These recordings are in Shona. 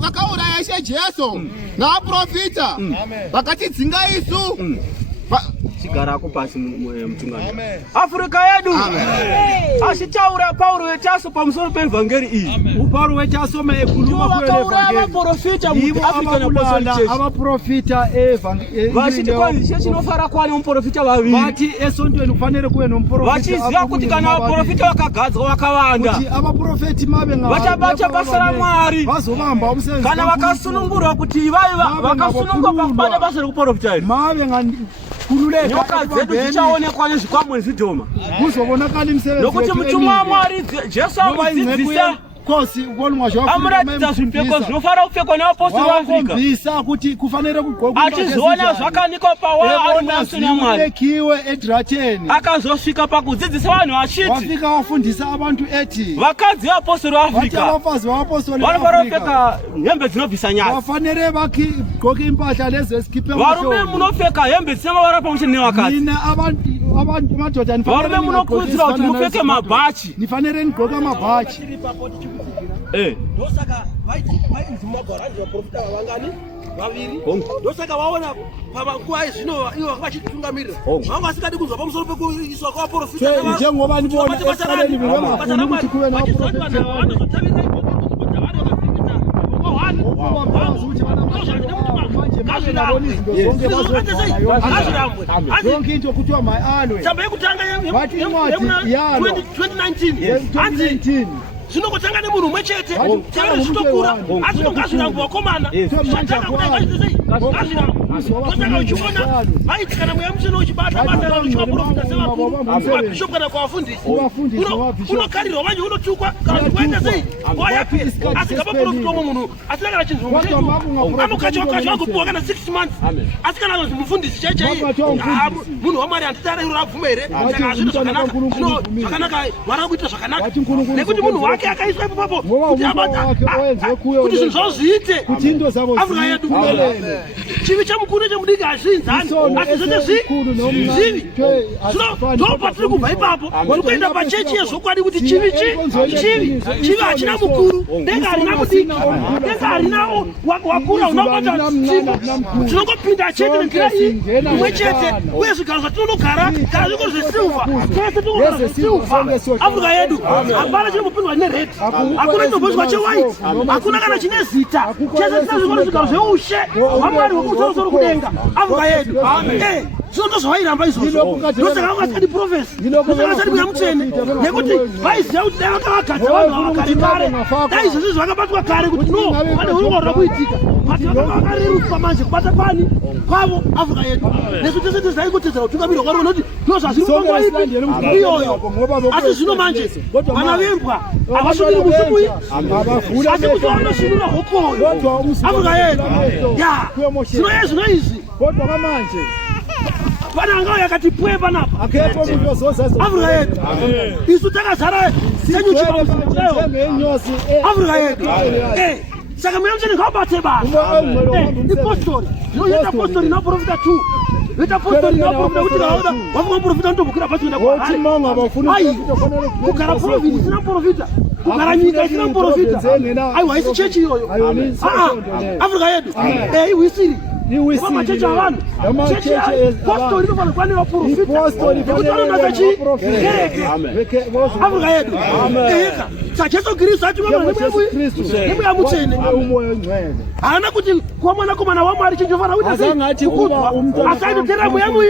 vakaurayashe Jesu naprofita vakatidzinga isu chigarako pasi mutungano Afrika yedu achitaura Paulo wechaso pamusoro peevhangeri iyi Paulo wechasoma ekhuluma kuevhangeri abaprofita mu African Apostolic Church abaprofita evhangeri vachiti kwani chinofara kwani umuprofita vaviri vati esontweni kufanele kuve nomprofita vachiziva kuti kana vaprofita vakagadzwa vakawanda kuti abaprofeti mave vachabata basa raMwari vazovamba umusevenzi kana vakasunungurwa kuti ivai vakasunungurwa pakubata basa rekuprofita iri mave nyoka dzedu dzichaonekwa nezvikwamwe zvidhoma kuzovonakali musevenzi nokuti mutumwa waMwari Jesu akudzidzisa kosi ukonwa amuratidza zvipfeko zvinofara kupfekwa nevapostori vaAfrica bisa kuti kufanele kugqoka achizoona zvakanikwa pawaari yaMwari edrateni akazosvika pakudzidzisa vanhu achiti wafika wafundisa abantu eti vakadzi vapostori vaAfrica vafazi vapostori vanofara kupfeka hembe dzinobvisa nyasi vafanele vagqoke impahla lezi ezikhiphe varume munopfeka hembe dzine mavara pamwe nevakadzi nina abantu madoda varume munokurudzirwa kuti mupfeke mabhachi nifanele nigqoke amabhachi ndosaka vainzi mumagwarani vaprofita vavangani vaviri ndosaka vaona pamanguva zvino ivo vachitungamirira vanga vasingadi kunzwa pamusoro pekuiswa kwavaprofita njengoba nibona ekaleni vivangafuni kuti kuve naprofita yonke into kuthiwa mayalwe wathi incwadi yalwa 2019 zvinongotanga nemunhu umwe chete chero zvitokura asi ngazvirambo vakomana zvatanga kudai uchiona vaiti kana mweya muchena uchibata basa ravo uchivaprofita sevabhishopu kana kwavafundisi unokarirwa vanje unotukwa kana zvikuenda sei wayapiri asi ngapaprofita omwe munhu asina kana chinhu anokachwakachwa angopiwa kana 6 months asi kana anonzi mufundisi chaichaiye munhu waMwari handitara iro rabvuma here saka hazvino zvakanaka Mwari akuita zvakanaka nekuti munhu wake akaiswa ipapo kuti zvinhu zvavo zviite Afrika yedu chivi chamukuru chemudiki hazvinzani asi zvete zvivi ndopatiri kubva ipapo tiri kuenda pachechi yezvokwadi kuti chivi hachina mukuru denga harina mudiki denga harina wakura unobata chivo tinongopinda chete nenzira iyi imwe chete uye zvigaro zvatinonogara kana zviko zvesilva tese tinogara zvesilva Afrika yedu hapana chiri kupindwa neredi hakuna chinombozvikwa chewaiti hakuna kana chine zita chese tina zviko nezvigaro zveushe waMwari wekumusoro kudenga Afrika yedu zvino ndozvavairamba izvozvo ndosaka vangasati profesi ndosaka vasati mweya mutsvene nekuti vaiziva kuti dai vakavagadza vanhu ava kare kare dai izvozvi zvakabatwa kare kuti no pane unogarira kuitika bati vakava vakarerutswa manje kubata kwani kwavo Afrika yedu nesu tese tisaingotedzera kutungamirwa kwari nekuti ndozvazviri panguva ipi iyoyo asi zvino manje vana vembwa havasvukiri musumui asi kuti vanosvinura hokoyo Afrika yedu zvino izvi vananga yakati pwe panapa Afrika yedu isu takazara senyuchipamusoro Afrika yedu saka mweya mutsvene ngavabate basa ipostori zvinoita postori naprofita 2 vita postori naprofita kuti vaoda vafunga profita ndobukira pasi kuenda kwaari kugara profita isina profita kugara nyika isina profita aiwa isi chechi iyoyo Afrika yedu iwisiri machechi avanhu chechi postori inofana kuva nevaprofita nekuti vanonatsachi kereke Afrika yedu eka saka Jesu Kristu atimamana nemweya mutsvene haana kuti kuva mwanakomana waMwari chinjofana kuita sei kukudzwa asi aitotera mweya mui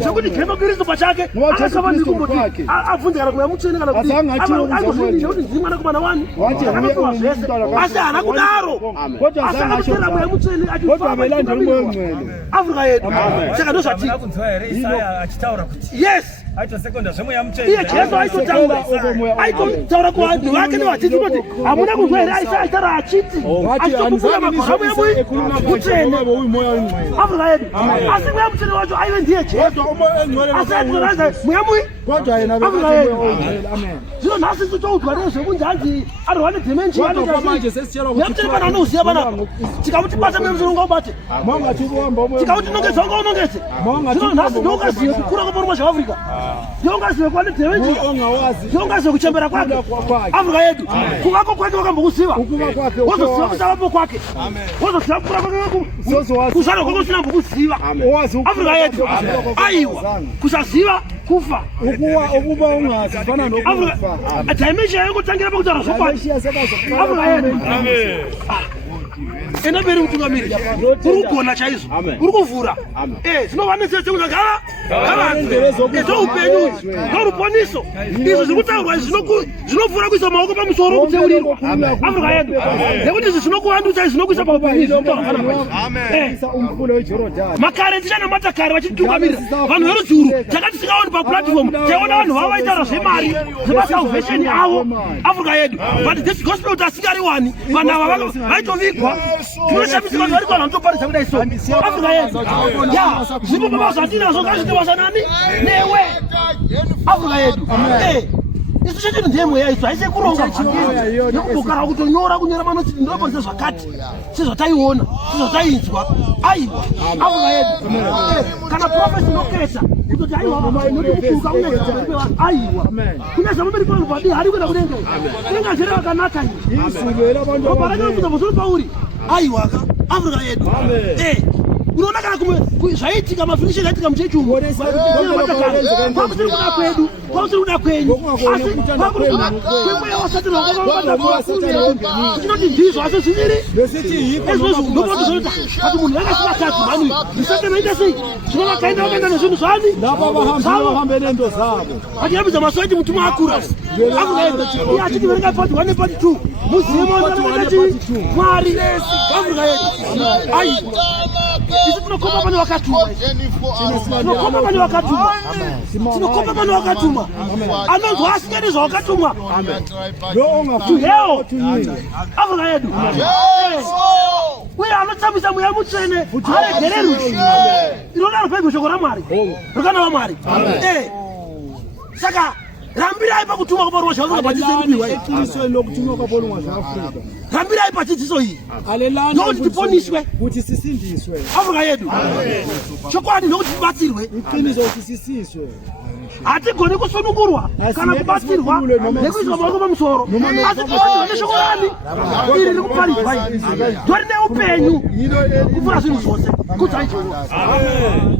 zvekuti Jesu Kristu pachake akasava ndikumboti abvunza kana mweya mutsvene kana kuti angozviindira kuti ndiri mwanakomana wani akatopiwa zvese asi haana kudaro asi akatotera mweya mutsvene achifamba Afrika yedu saka ndozvati yes iye Jesu aitotaura kuvanhu vake nevadzidzi kuti hamuna kunzwa here aitaura achiti achitokubuya magwara mweya mutsvene Afrika yedu asi mweya mutsvene wacho aive ndiye Jesu asi aitoranza mweya Afrika yedu zvino nhasi totoudzwa nezvekunzi hanzi arwa nedementia mweya mutsvene pana anoziva panapa tikamuti bata mweya mutsvene ungaubate tikauti nongedza ungaunongedze zvino nhasi ndoukazive kukura kwaparuma zveAfrica Yongaziwe kwa ndewenji. Yongaziwe kuchembera kwake. Afrika yetu. Kungako kwake wakambukusiwa. Wozo siwa sababu kwake. Wozo siwa kwake. Kusana kwako sina mbukusiwa. Afrika yetu. Aiwa. Kusasiwa kufa. Ukuba ungazifana nokufa. Ataimisha yangu tangira pakutara sopa. Afrika yetu. Amen. Ena beri mtungamiri. Urukona chaizo. Urukuvura. Sinovane sese kuzagala. Kala. Ezo upenyu. Karuponiso. Izo zikutaurwa zinovura kuisa maoko pamusoro kutseulirwa. Afrika yetu. Nekuti zinokuvandusa zinokuisa paupenyu. Amen. Makare tichana matakare vachitungamira. Vanhu verudzuru. Takati sikaoni paplatform. Taona vanhu vavaitara zvemari. Zemasalvation avo. Afrika yetu. But this gospel tasikariwani. Vanhu ava vaitovigwa. Tunashabisi vanhu vari kana ndoparisa kudai so. Afrika yetu. Ya, zipo baba satina zokazi tewasa nani? Newe. Afrika yetu. Isu chete ndemo yaitwa aise kuronga. Nokukara kutonyora kunyora manoti ndopo zvakati. Sizotaiona, sizotainzwa. Aiwa. Afrika yetu. Kana prophecy noketa. Kuti aiwa nokufuka uneza. Aiwa. Kuneza mberi kwa rubadi hari kwenda kudenga. Kudenga zera kanaka hii. Isubira abantu Oparaka kuza muzuri pauri. Aiwa. Afrika yetu. Unaona kana zvaiti kama finishi zvaiti kama mchechu. Kwa kusiri kuna kwedu, kwa kusiri kuna kwenyu. Asi kwa kusiri kuna kwenyu wasati kwa sinoti ndizo asi siniri. Ezo ndopo tuzolita. Ati munhu yanga sikatatu manu. Nisate naita sei. Chinola kaenda wakaenda nezvinhu zvani. Napa vahambe nendo zavo. Ati yabidza maswaiti mutuma akura. Afrika yetu. Ya chiti verenga part 1 part 2. Muziye mwana Mwari. Afrika yetu. Ai. Isu tunakomba pano wakatuma. Tunakomba pano wakatuma. Tunakomba pano wakatuma. Anonzwa asikeni zwa wakatuma. Leo. Afrika yetu. Uya anotsamisa muya mutsvene. Hare gereru. Ilona rupego shoko ramwari. Rukana wa Mwari. Saka rambirai pakutuma kuparwa zvavo pachidziso rubiwa. Ichiso lokutuma kwabolwa zvaAfrika. Rambirai pachidziso iyi. Alelana nokuti tiponiswe. Kuti sisindiswe. Afrika yedu. Chokwadi nokuti tibatsirwe. Iqiniso kuti sisiswe. Hatigoni kusunungurwa kana kubatsirwa nekuiswa maoko pamusoro. Asi tibatsirwa neshokorani. Iri rikuparizwa iyi. Ndori neupenyu. Kupfuura zvinhu zvose. Kuti aichoro. Amen.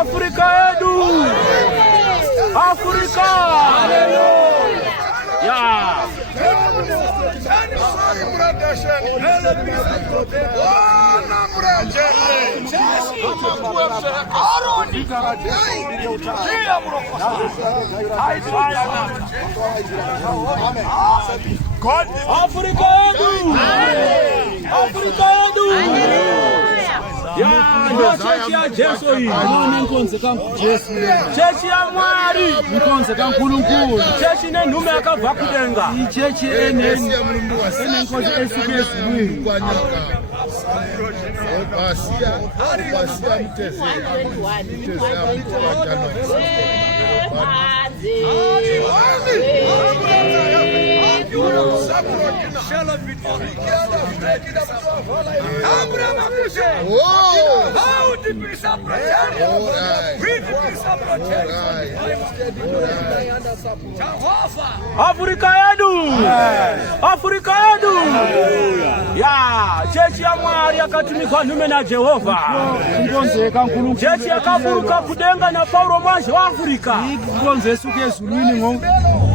Afrika yetu, Afrika, ya Afrika yetu, Afrika yetu. Ya chechi ya Jesu hii. Chechi ya Mwari. Nkonze kaNkulunkulu. Chechi nendume akabva kudenga. Ichechi eneni. Enenkonzo esuke ezulwini. Afrika yetu, Afrika yetu. Ya chechi ya Mwari akatumikwa ndume na Jehova. Nkonze kaNkulunkulu. Chechi yakaburuka kudenga na Paulo manje wa Afrika. Nkonze esuke ezulwini ngo.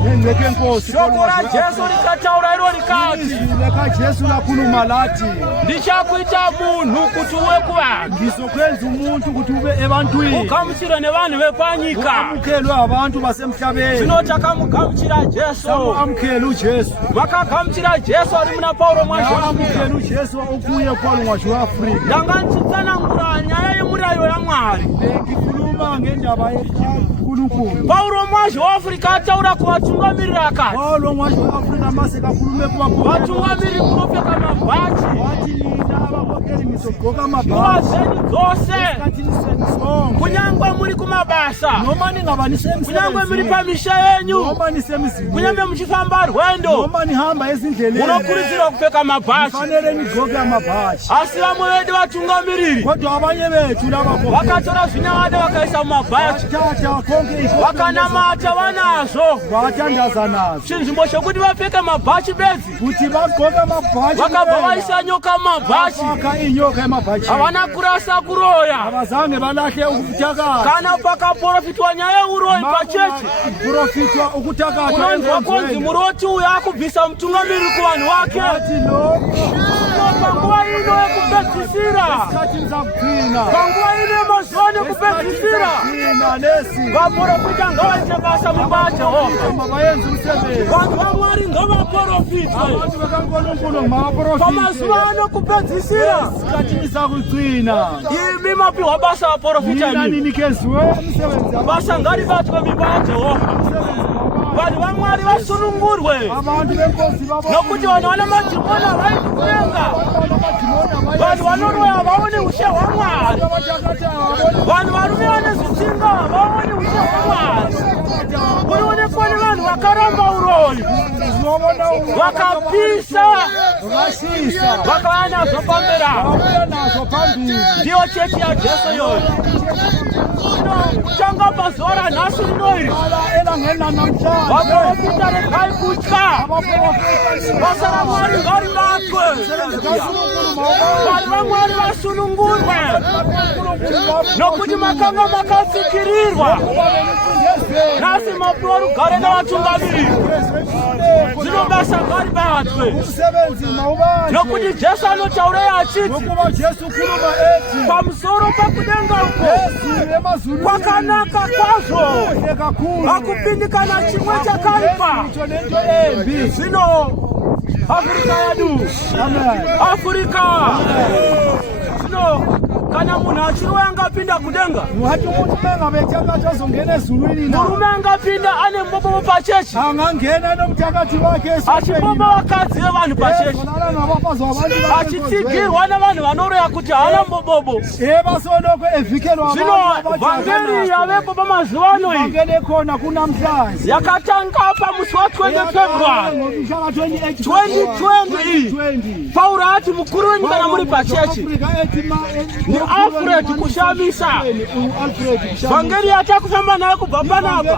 Nendeke Nkosi. Shoko la Jesu likataura ilo likati. Leka Jesu lakhuluma lathi. Ndichakuita munhu kuti uwe kuvanhu. Ngizokwenza umuntu ukuthi ube ebantwini. Ugamuchire nevanhu vepanyika. Amukhelwe abantu basemhlabeni. Tinotakamugamuchira Jesu. Amukhelwe uJesu. Vakagamuchira Jesu ari muna Paulo manje wa Afrika. Amukhelwe uJesu ukuye Paulo manje wa Afrika. Ndanganchitsanangura nyaya yemurayo yaMwari. Ngikhuluma ngendaba yeNkulunkulu. Paulo manje wa Afrika ataura kuvatungamirira akati. Paulo manje wa Afrika mase kakhulume vatungamiri munopfeka mabhachi. wathi nina abakhokeli ngizogqoka amabhachi. Kuvazeni dzose. Esikhathini senu sonke. Kunyangwe muri kumabasa. Noma ningaba nisemsebenzini. Kunyangwe muri pamisha yenyu. Noma nisemizini. Kunyangwe muchifamba rwendo. Noma nihamba ezindleleni. Munokurudzirwa kupfeka mabhachi. Fanele nigqoke amabhachi. Asi vamwe vedu vatungamiriri Kodwa abanye bethu labakho. vakatora zvinyavada vakaisa mumabhachi Bathatha konke ikho. vakanamata vanazvo Bathandaza nazo. chinzvimbo chokuti vapfeke mabhachi bedzi Kuti bagqoka amabhachi. vakabva vaisa nyoka mumabhachi Vafaka inyoka emabhachi. havana kurasa kuroya Abazange balahle ukutakata. kana pakaprofitwa nyaya yeuroyi pachechi Profitwa ukutakata. unonzwa konzi muroti uyo akubvisa mutungamiri kuvanhu vake Wathi lo. panguva ino yekupedzisira Esikhathini sakugcina. panguva ino yemazuva nekupedzisira Thina lesi. vaprofita ngavaite basa mumba yaJehovha Mabayenza umsebenzi. vanhu vaMwari ngavaprofitwe Abantu bakaNkulunkulu mabaprofite. pamazuva ano kupedzisira Esikhathini sakugcina. imi mapiwa basa vaprofita Mina imi ninikeziwe umsebenzi. basa ngarivatwe mimba yaJehovha vanhu vaMwari vasunungurwe Abantu benkosi babo. nokuti vanhu vana madhimoni havaikurenga vanhu vanoroya vaone ushe hwaMwari vanhu varume vane zvitsinga vaone ushe hwaMwari vakaramba urori vakapisa vakauya nazvo pamberi ndiyo chechi yaJesu yoyo. Changa pazuva ranhasi rinoiri vaprofita regai kutya basa raMwari ngaribatwe vanhu vaMwari vasunungurwe nokuti makanga makatsikirirwa. Nhasi mapiwa rugare navatungamiriri zvino basa ngaribatwe nokuti Jesu anotaura achiti pamusoro pakudenga uko kwakanaka kwazvo hakupindikana chimwe chakaipa. Zvino Afrika yedu, Afrika zvino kana munhu achiriwo angapinda kudenga, murume angapinda ane mbobo pachechi achibomba vakadzi vevanhu pachechi achitsigirwa navanhu vanoroya kuti haana mbobobo. Zvino vhangeri yavepo pamazuva ano iyi yakatanga pamusi wa20 February 2020 Pauro ati mukuru wenyu kana muri pachechi ni Alfred kushamisa. Vhangeri yatakufamba nayo kubva panapa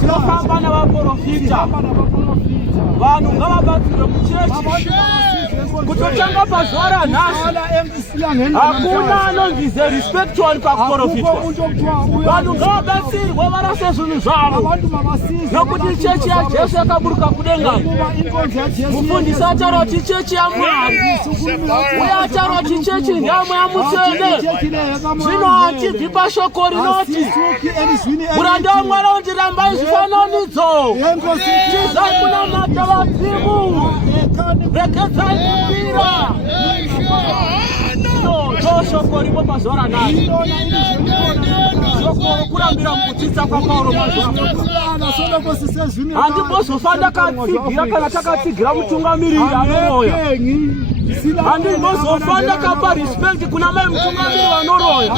tinofamba navaprofita. Vanhu ngavabatsirwe muchechi kutotanga pazuva ranhasi hakuna anonzi respectwani pakuprofitwa. Vanhu ngavabatsirwe varase zvinhu zvavo nokuti chechi yaJesu yakaburuka kudenga. Mufundisi ataura kuti chechi yaMwari uye ataura kuti chechi ndeyamwe yamutsvene. Zvino hatibvi pashoko rinoti muranda waMwari undirambai zvifananidzo tizai kunamata vadzimu rekedzai kupira. Shoko ripo pazuva ranhasi shoko kurambira mukudzidza kwaPauro mazuva. Handimbozofa ndakatsigira kana takatsigira mutungamiriri anoroya. Handimbozofa ndakapa respect kuna mai mutungamiriri vanoroya.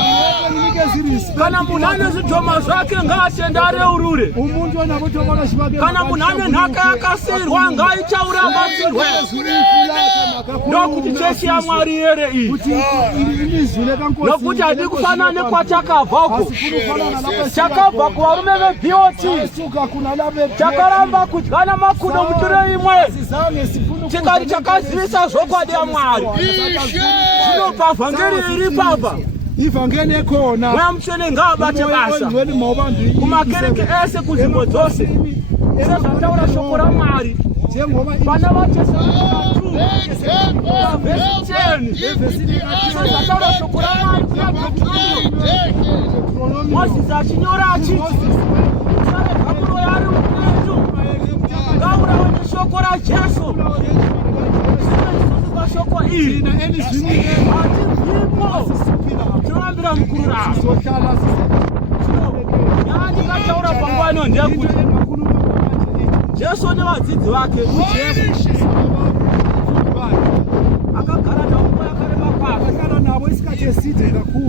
Kana munhu ane zvidhoma zvake ngaatende areurure. Kana munhu ane nhaka yakasiyirwa ngaichaure abatsirwe. Ndokuti chechi yaMwari here iyi nokuti hadi kufanana nekwatakabva uko. Takabva kuvarume veBOT takaramba kudyana makudo muturo imwe tikati takazivisa zvokwadi yaMwari. Zvino pavhangeri iri papa ivhangeri ekona mweya mutsvene ngaabate basa kumakereke ese kunzvimbo dzose sezvataura shoko raMwari vana vaTesalonike 2 vhesi 10 sezvataura shoko raMwari kuna Petronio. Mozisi achinyora achiti saregamulo yari upenyu ngaurawe neshoko raJesu. Shoko iri hatibvipo tinorambira mukuru ravo. Yaandikataura panguva ino ndeyekuti Jesu nevadzidzi vake akagara navo nguva yakareba kwazvo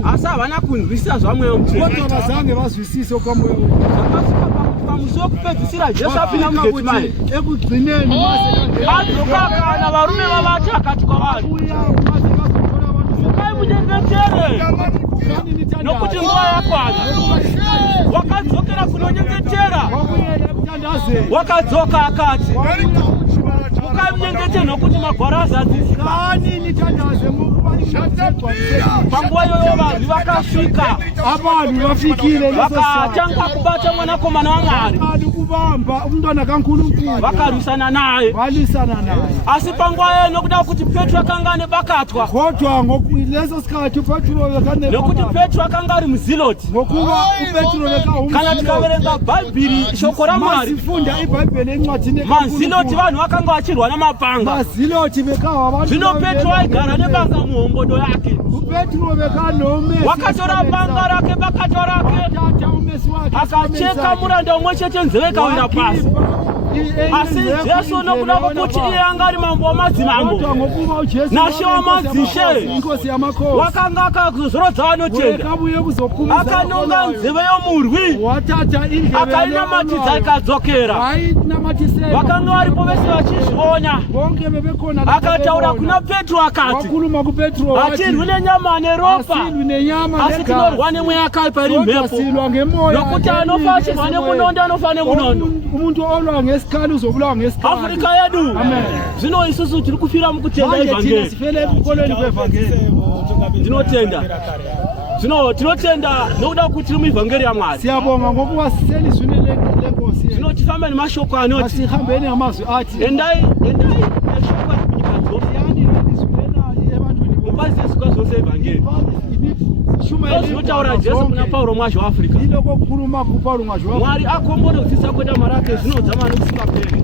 asi havana kunzwisisa zvamweyo mutsvene. Pamusuwo kupedzisira Jesu apinda muGetsemani adzoka varume vavati akati kwavari mukai munyengetere nokuti nguva yakwana. Wakadzokera kunonyengetera wakadzoka akati mukai munyengetere nokuti magwaro azadzisika. Panguva iyoyo vanhu vakasvika vakatanga kubata mwanakomana waMwari vakarwisana naye. Asi panguva iyoyo nokuda kuti Petro akanga ane bakatwa nokuti Petro akanga ari muziloti. Kana tikaverenga Bhaibheri shoko raMwari maziloti vanhu vakanga vachirwa namapanga. Zvino Petro aigara nebanga muhombodo yake. Wakatora banga rake bakato rake akacheka muranda umwe chete nzeve ikawira pasi. asi Jesu nokuda kokuthi iye angari mambo amadzimambo nashe wamadzishe inkosi yamakhosi wakanga akazorodza anotenda akanonga nzeve yomurwi wathatha indebe akainamatidza ikadzokera vakanga varipo vese vachizviona bonke bebekhona akataura kuna Petro akati wakhuluma kuPetro wathi hatirwi nenyama neropa asilwi nenyama asi tinorwa nemweya akaipa iri mhepo silwa ngemoya nokuti anofa achirwa nemunondo anofa nemunondo umuntu olwa ngesikhali uzobulawa ngesikhali Afrika yedu zvino isusu tiri kufira mukutenda ivhangeri sifele ebukolweni kwevhangeri tinotenda zvino tinotenda nokuda kuti tiri muivhangeri yaMwari siyabonga ngokuba siselizwini lenkosi zvino tifamba nemashoko anoti asihambeni ngamazwi athi endai neshoko kunyika dzose mupazi zvisikwa zvose ivhangeri zvinotaura Jesu kuna Pauro mwazvo Afrika iloko kukhuluma kuPaulo mwazvo Mwari akombore kudzidza kweda marake zvinodzama nekusingaperi